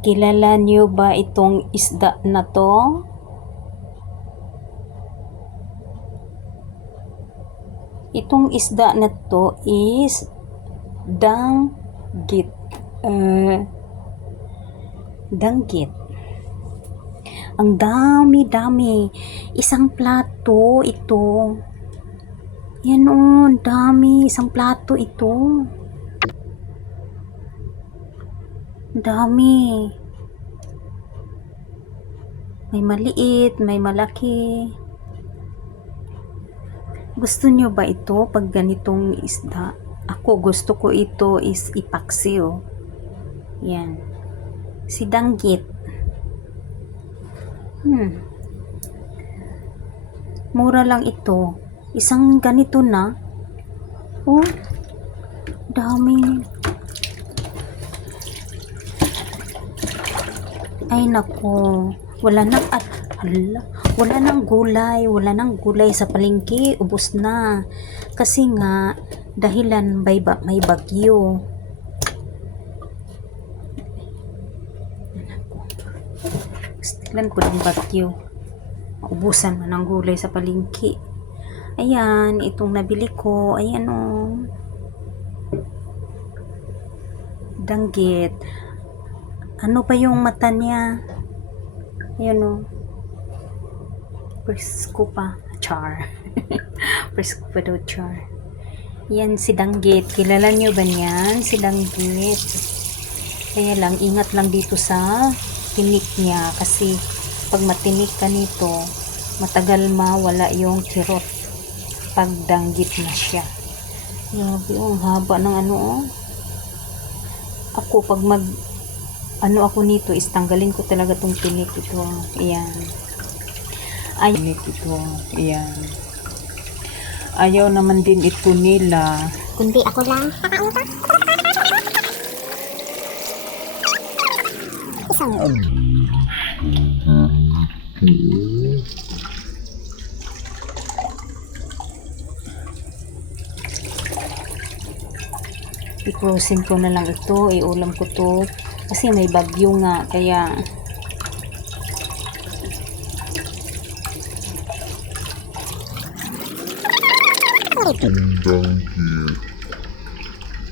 Kilala niyo ba itong isda na to? Itong isda na to is danggit. Danggit. Ang dami-dami. Isang plato ito. Yan o, dami. Isang plato ito. Dami. May maliit, may malaki. Gusto nyo ba ito pag ganitong isda? Ako gusto ko ito is ipaksiw. Yan. Si danggit. Mura lang ito. Isang ganito na. Oh, dami. Ay nako, wala nang wala nang gulay sa palengke, ubos na. Kasi nga dahilan may bagyo. Tignan ko ng bagyo. Ubusan man ang gulay sa palengke. Ayan, itong nabili ko, ayan o. Danggit. Ano pa yung mata niya? Ayan o. Presko pa. Char. Presko pa daw, char. Yan si danggit. Kilala nyo ba niyan? Si danggit. Kaya lang, ingat lang dito sa tinik niya. Kasi pag matinik ka nito, matagal mawala yung kirot. Pag danggit na siya. Grabe, ang haba ng ano oh. Ako pag ako nito is tanggalin ko talaga tong tinik ito. Ayan. Ay, tinik ito. Ayan. Ayaw naman din ito nila. Kundi ako lang. Isang. I-frozen ko na lang ito. Iulam ko to. Kasi may bagyo nga. Kaya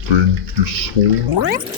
Thank you so much.